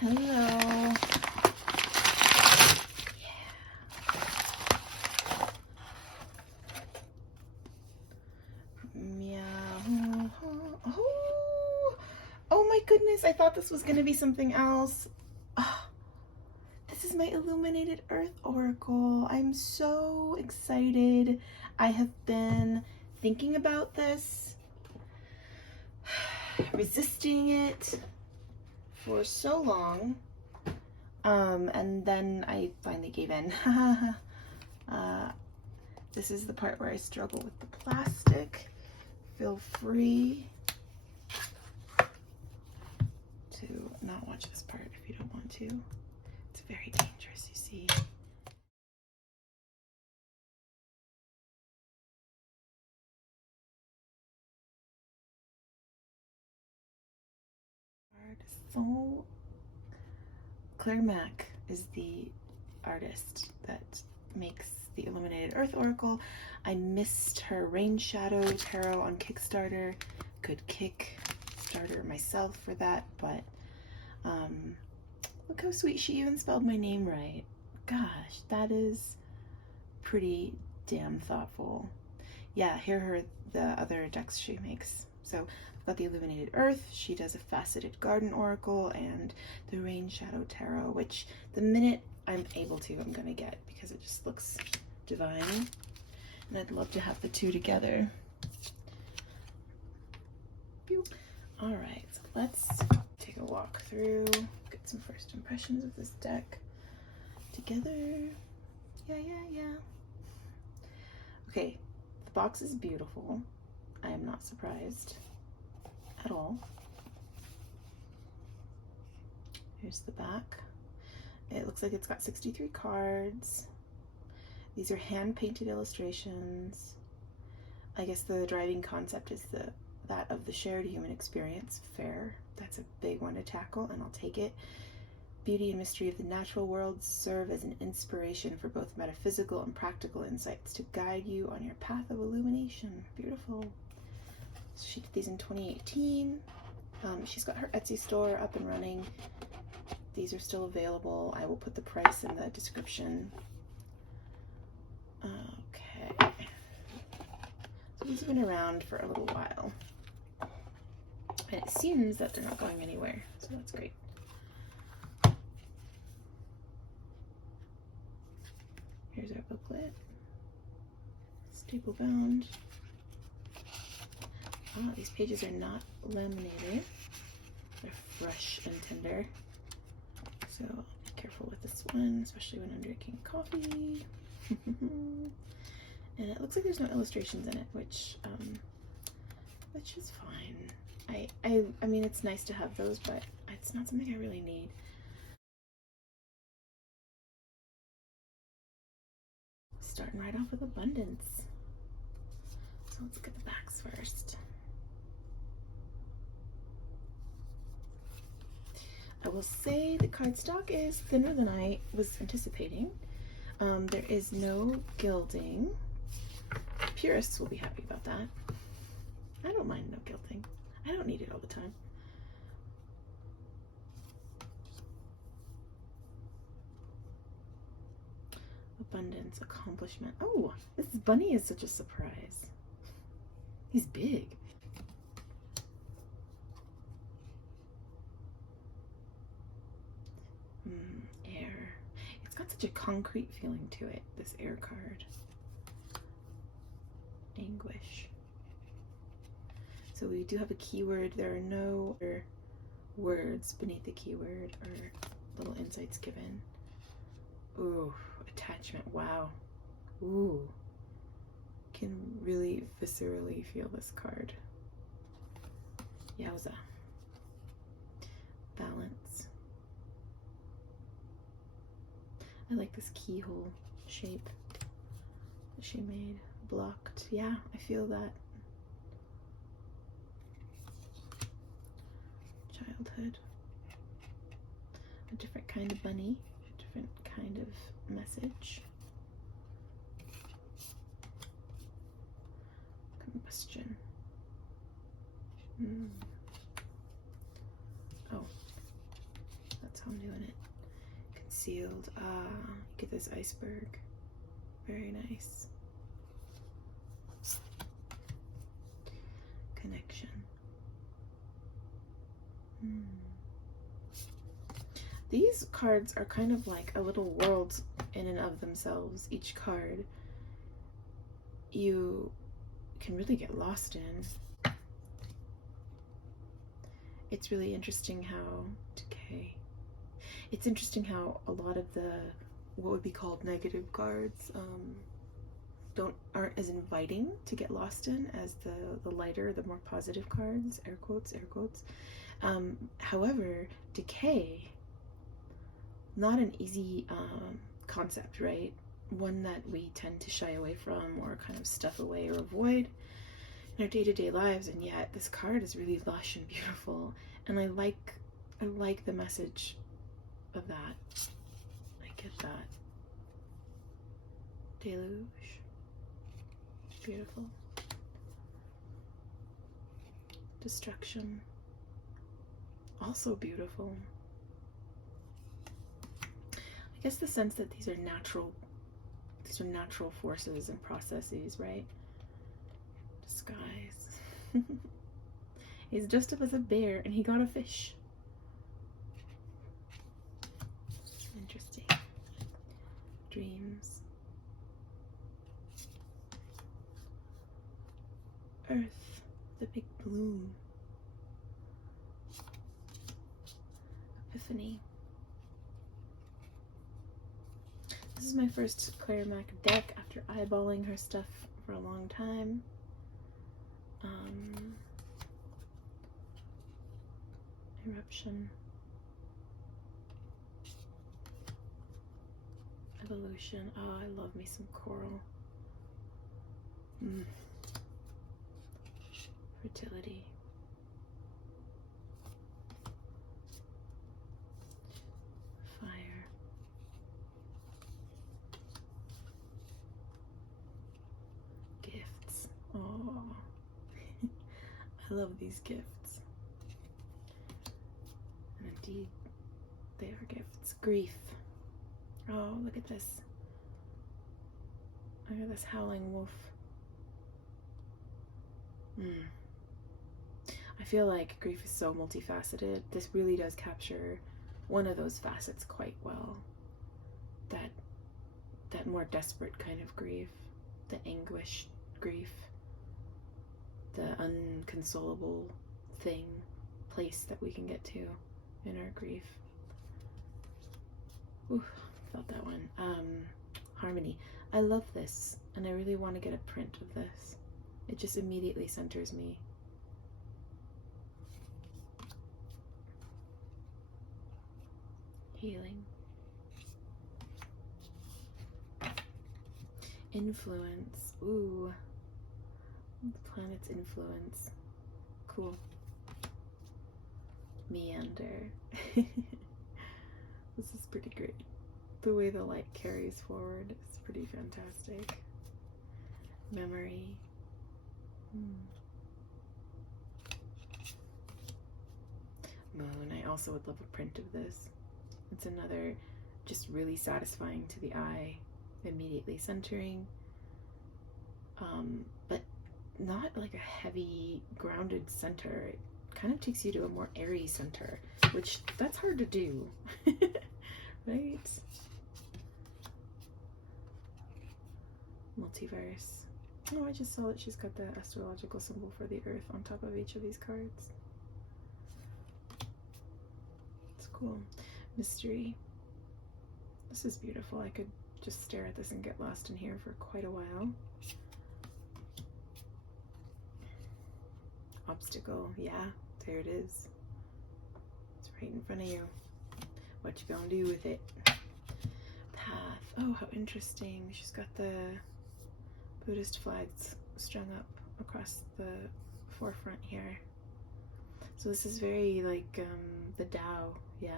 Hello. Meow. Oh my goodness, I thought this was going to be something else. Oh, this is my Illuminated Earth Oracle. I'm so excited. I have been thinking about this, resisting it for so long, and then I finally gave in. This is the part where I struggle with the plastic. Feel free to not watch this part if you don't want to. It's very dangerous, you see. So Claire Mack is the artist that makes the Illuminated Earth Oracle. I missed her Rain Shadow Tarot on Kickstarter. Could Kickstarter myself for that, but look how sweet, she even spelled my name right. Gosh, that is pretty damn thoughtful. Yeah, here are the other decks she makes. So I've got the Illuminated Earth, she does a Faceted Garden Oracle, and the Rain Shadow Tarot, which the minute I'm able to, I'm gonna get, because it just looks divine. And I'd love to have the two together. All right, so let's take a walk through, get some first impressions of this deck together. Yeah. Okay, the box is beautiful. I am not surprised at all. Here's the back. It looks like it's got 63 cards. These are hand-painted illustrations. I guess the driving concept is that of the shared human experience. Fair. That's a big one to tackle, and I'll take it. Beauty and mystery of the natural world serve as an inspiration for both metaphysical and practical insights to guide you on your path of illumination. Beautiful. So she did these in 2018. She's got her Etsy store up and running. These are still available. I will put the price in the description. Okay. So these have been around for a little while. And it seems that they're not going anywhere, so that's great. Here's our booklet. Staple bound. Ah, these pages are not laminated. They're fresh and tender. So I'll be careful with this one, especially when I'm drinking coffee. And it looks like there's no illustrations in it, which is fine. I mean, it's nice to have those, but it's not something I really need. Starting right off with abundance. So let's look at the backs first. I will say the cardstock is thinner than I was anticipating. There is no gilding. Purists will be happy about that. I don't mind no gilding. I don't need it all the time. Abundance, accomplishment. Oh, this bunny is such a surprise. He's big. Air. It's got such a concrete feeling to it, this air card. Anguish. So we do have a keyword. There are no words beneath the keyword or little insights given. Ooh, attachment. Wow. Ooh. Can really viscerally feel this card. Yowza. Balance. I like this keyhole shape that she made. Blocked. Yeah, I feel that. Childhood. A different kind of bunny. A different kind of message. Combustion. Oh, that's how sealed. Get this iceberg. Very nice. Connection. These cards are kind of like a little world in and of themselves. Each card you can really get lost in. It's really interesting how decay. It's interesting how a lot of the what would be called negative cards aren't as inviting to get lost in as the lighter, the more positive cards, air quotes. However, decay, not an easy concept, right? One that we tend to shy away from or kind of stuff away or avoid in our day-to-day lives, and yet this card is really lush and beautiful, and I like the message of that. I get that. Deluge. Beautiful. Destruction. Also beautiful. I guess the sense that these are natural forces and processes, right? Disguise. He's dressed up as a bear and he got a fish. Interesting. Dreams. Earth, the big bloom. Epiphany. This is my first Claire Mack deck after eyeballing her stuff for a long time. Eruption. Evolution. Oh, I love me some coral. Fertility. Fire. Gifts. Oh, I love these gifts. And indeed, they are gifts. Grief. Oh, look at this. Look at this howling wolf. I feel like grief is so multifaceted. This really does capture one of those facets quite well. That more desperate kind of grief, the anguish grief, the unconsolable place that we can get to in our grief. Ooh, felt that one. Harmony. I love this, and I really want to get a print of this. It just immediately centers me. Healing. Influence. Ooh. The planet's influence. Cool. Meander. This is pretty great. The way the light carries forward is pretty fantastic. Memory. Moon. I also would love a print of this. It's another just really satisfying to the eye, immediately centering, but not like a heavy grounded center. It kind of takes you to a more airy center, which that's hard to do. Right? Multiverse. Oh, I just saw that she's got the astrological symbol for the earth on top of each of these cards. It's cool. Mystery. This is beautiful. I could just stare at this and get lost in here for quite a while. Obstacle. Yeah, there it is. It's right in front of you. What you gonna do with it? Path. Oh, how interesting. She's got the Buddhist flags strung up across the forefront here. So this is very like the Tao, yeah?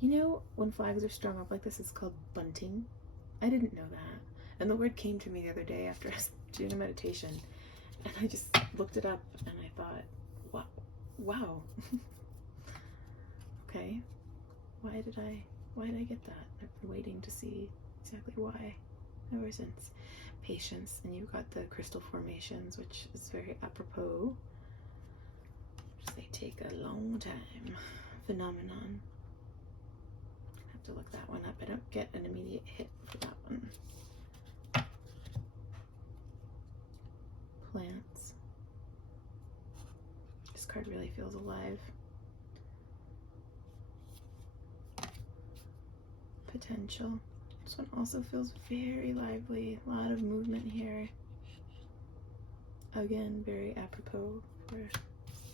You know, when flags are strung up like this, it's called bunting. I didn't know that. And the word came to me the other day after I was doing a meditation. And I just looked it up and I thought, wow. Okay. Why did I get that? I've been waiting to see exactly why ever since. Patience, and you've got the crystal formations, which is very apropos. They take a long time. Phenomenon. I have to look that one up. I don't get an immediate hit for that one. Plants. This card really feels alive. Potential. This one also feels very lively. A lot of movement here. Again, very apropos for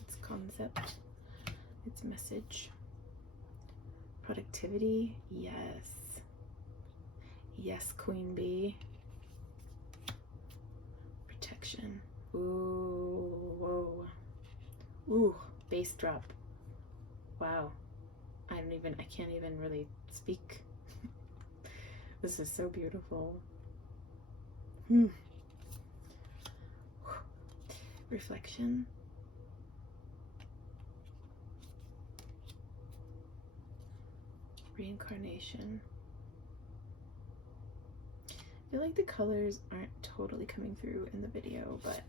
its concept, its message. Productivity, yes. Yes, Queen Bee. Protection. Ooh, whoa. Ooh, bass drop. Wow. I can't even really speak. This is so beautiful. Reflection. Reincarnation. I feel like the colors aren't totally coming through in the video, but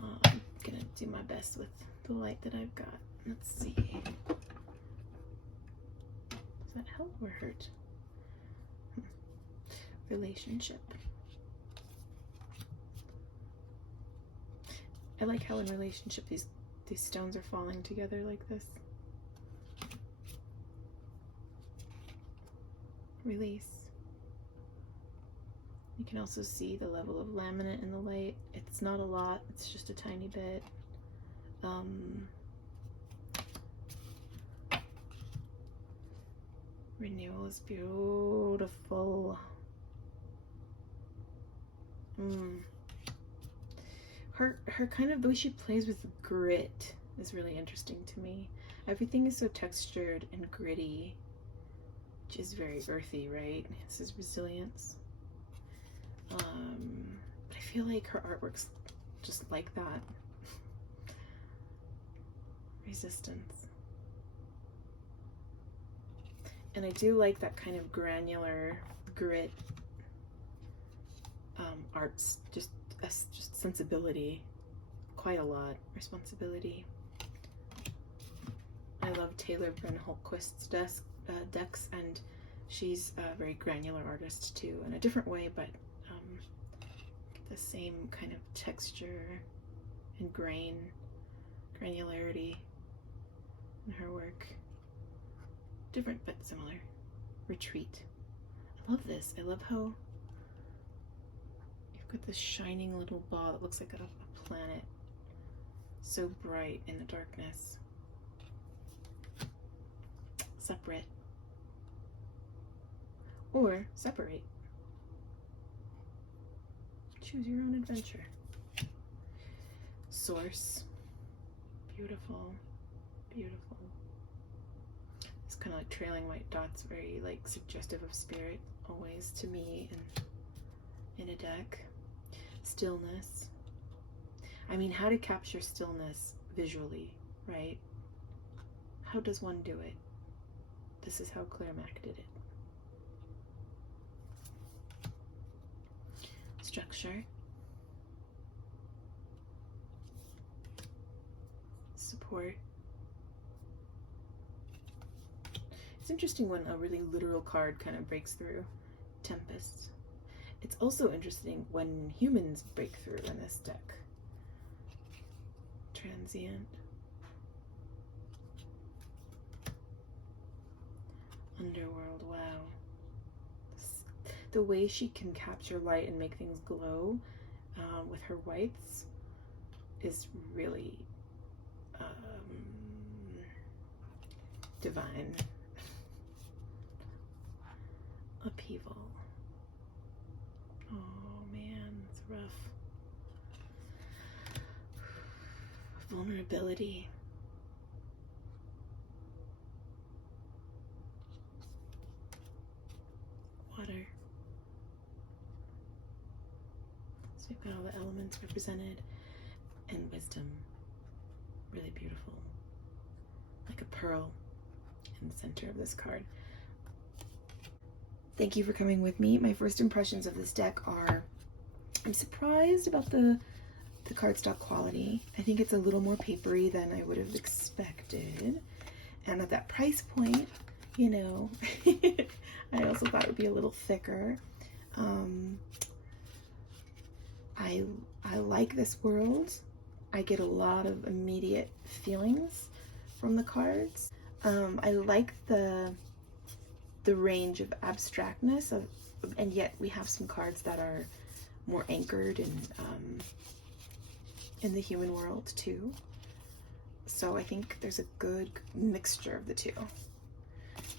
I'm gonna do my best with the light that I've got. Let's see. Does that help or hurt? Relationship. I like how in relationship these stones are falling together like this. Release. You can also see the level of laminate in the light. It's not a lot, it's just a tiny bit. Renewal is beautiful. Her kind of, the way she plays with grit is really interesting to me. Everything is so textured and gritty, which is very earthy, right? This is resilience. But I feel like her artwork's just like that. Resistance. And I do like that kind of granular grit arts, just sensibility, quite a lot. Responsibility. I love Taylor Bryn-Holtquist's decks, and she's a very granular artist too, in a different way, but the same kind of texture and granularity in her work. Different but similar. Retreat. I love this. I love how you've got this shining little ball that looks like a planet. So bright in the darkness. Separate. Or separate. Choose your own adventure. Source. Beautiful. Beautiful. It's kind of like trailing white dots, very like suggestive of spirit always to me in a deck. Stillness. I mean, how to capture stillness visually, right? How does one do it? This is how Claire Mack did it. Structure. Support. It's interesting when a really literal card kind of breaks through. Tempest. It's also interesting when humans break through in this deck. Transient. Underworld. Wow. The way she can capture light and make things glow with her whites is really divine. Upheaval. Oh man, it's rough. Vulnerability. Water. So we've got all the elements represented, and wisdom. Really beautiful. Like a pearl in the center of this card. Thank you for coming with me. My first impressions of this deck are, I'm surprised about the cardstock quality. I think it's a little more papery than I would have expected. And at that price point, you know, I also thought it would be a little thicker. I like this world. I get a lot of immediate feelings from the cards. I like the range of abstractness and yet we have some cards that are more anchored in the human world too. So I think there's a good mixture of the two.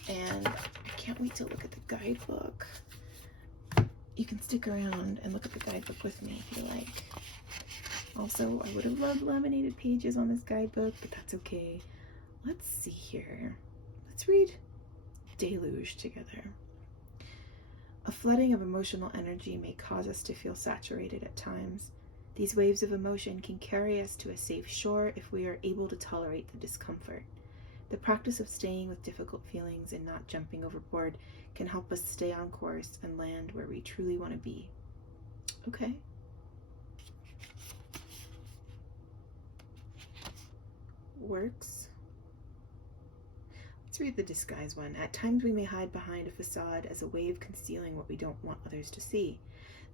And I can't wait to look at the guidebook. You can stick around and look at the guidebook with me if you like. Also, I would have loved laminated pages on this guidebook, but that's okay. Let's see here. Let's read Deluge together. A flooding of emotional energy may cause us to feel saturated at times. These waves of emotion can carry us to a safe shore if we are able to tolerate the discomfort. The practice of staying with difficult feelings and not jumping overboard can help us stay on course and land where we truly want to be. Okay. Works. Let's read the disguise one. At times we may hide behind a facade as a way of concealing what we don't want others to see.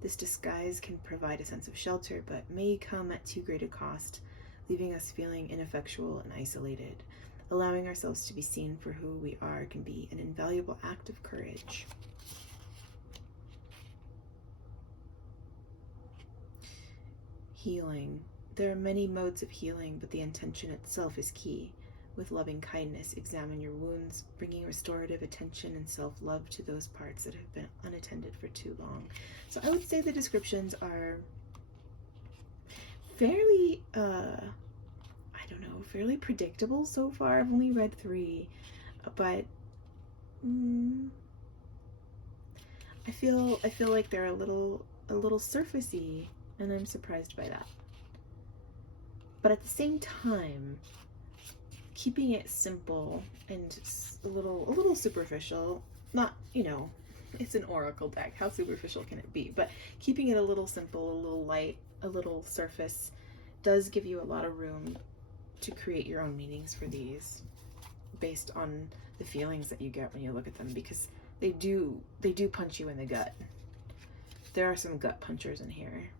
This disguise can provide a sense of shelter, but may come at too great a cost, leaving us feeling ineffectual and isolated. Allowing ourselves to be seen for who we are can be an invaluable act of courage. Healing. There are many modes of healing, but the intention itself is key. With loving kindness, examine your wounds, bringing restorative attention and self-love to those parts that have been unattended for too long. So I would say the descriptions are fairly, fairly predictable so far. I've only read 3, but I feel like they're a little surfacey, and I'm surprised by that. But at the same time, keeping it simple and a little superficial, not, you know, it's an oracle deck, how superficial can it be? But keeping it a little simple, a little light, a little surface does give you a lot of room to create your own meanings for these based on the feelings that you get when you look at them, because they do punch you in the gut. There are some gut punchers in here.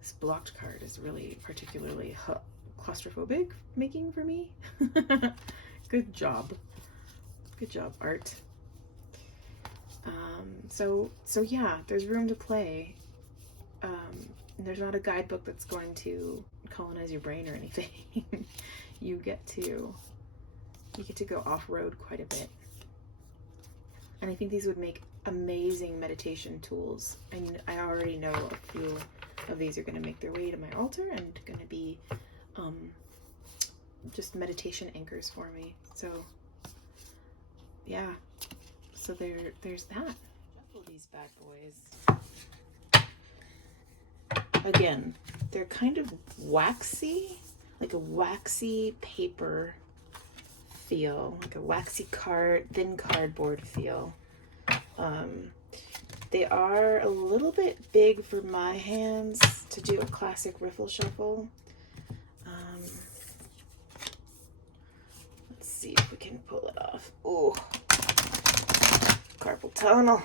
This blocked card is really particularly claustrophobic making for me. Good job. Good job, art. So yeah, there's room to play. There's not a guidebook that's going to colonize your brain or anything. You get to go off-road quite a bit. And I think these would make amazing meditation tools. And I already know a few of these are going to make their way to my altar and going to be just meditation anchors for me. So yeah, so there's that. Shuffle these bad boys. Again, they're kind of waxy, like a waxy paper feel, like a waxy thin cardboard feel. They are a little bit big for my hands to do a classic riffle shuffle. Let's see if we can pull it off. Oh, carpal tunnel.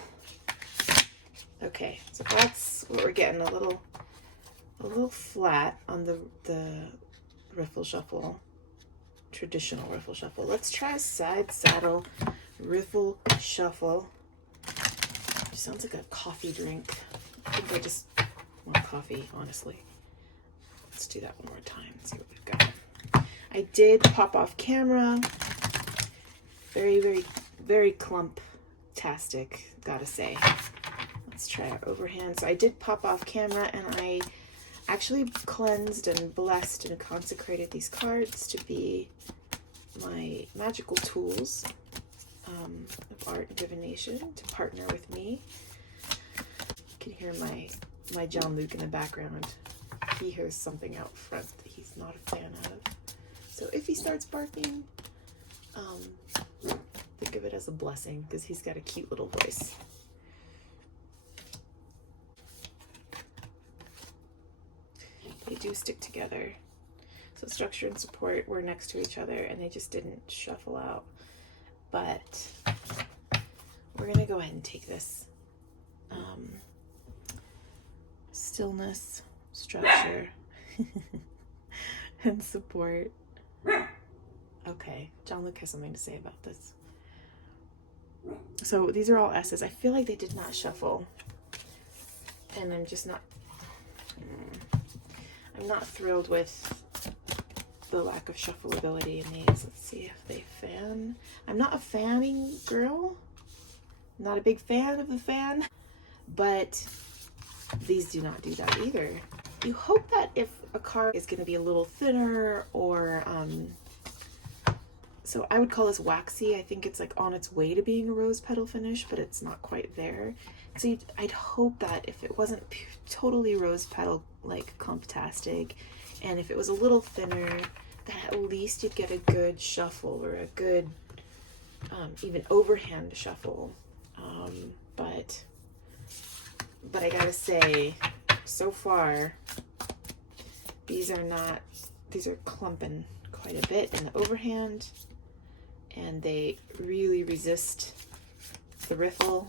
Okay, so that's what we're getting, a little flat on the riffle shuffle, traditional riffle shuffle. Let's try a side saddle riffle shuffle. It sounds like a coffee drink. I think I just want coffee, honestly. Let's do that one more time and see what we've got. I did pop off camera. Very, very, very clump-tastic, gotta say. Let's try our overhand. So I did pop off camera, and I actually cleansed and blessed and consecrated these cards to be my magical tools of art and divination to partner with me. You can hear my John Luke in the background. He hears something out front that he's not a fan of. So if he starts barking, think of it as a blessing because he's got a cute little voice. They do stick together. So structure and support were next to each other and they just didn't shuffle out. But we're gonna go ahead and take this stillness, structure, and support. Okay, John Luke has something to say about this. So these are all S's. I feel like they did not shuffle. And I'm just not, I'm not thrilled with the lack of shuffleability in these. Let's see if they fan. I'm not a fanning girl. I'm not a big fan of the fan, but these do not do that either. You hope that if a card is going to be a little thinner or, so I would call this waxy. I think it's like on its way to being a rose petal finish, but it's not quite there. So I'd hope that if it wasn't totally rose petal, like Comptastic, and if it was a little thinner, that at least you'd get a good shuffle or a good, even overhand shuffle. But I gotta say, so far, these are clumping quite a bit in the overhand, and they really resist the riffle.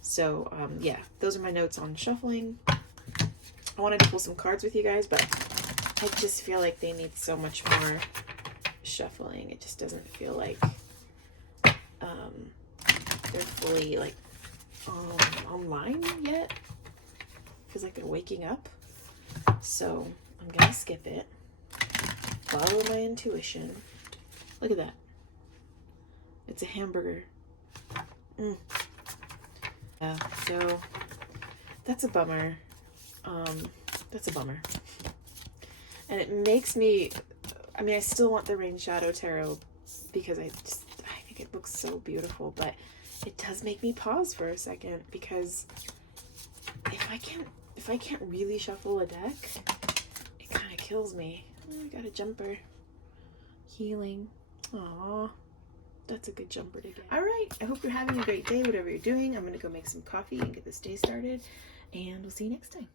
So yeah, those are my notes on shuffling. I wanted to pull some cards with you guys, but I just feel like they need so much more shuffling. It just doesn't feel like they're fully like online yet. Feels like they're waking up. So I'm gonna skip it. Follow my intuition. Look at that. It's a hamburger. Yeah, so that's a bummer. That's a bummer. And it makes me, I mean, I still want the Rain Shadow Tarot because I think it looks so beautiful, but it does make me pause for a second because if I can't really shuffle a deck, it kind of kills me. Oh, I got a jumper. Healing. Aww. That's a good jumper to get. All right. I hope you're having a great day, whatever you're doing. I'm going to go make some coffee and get this day started, and we'll see you next time.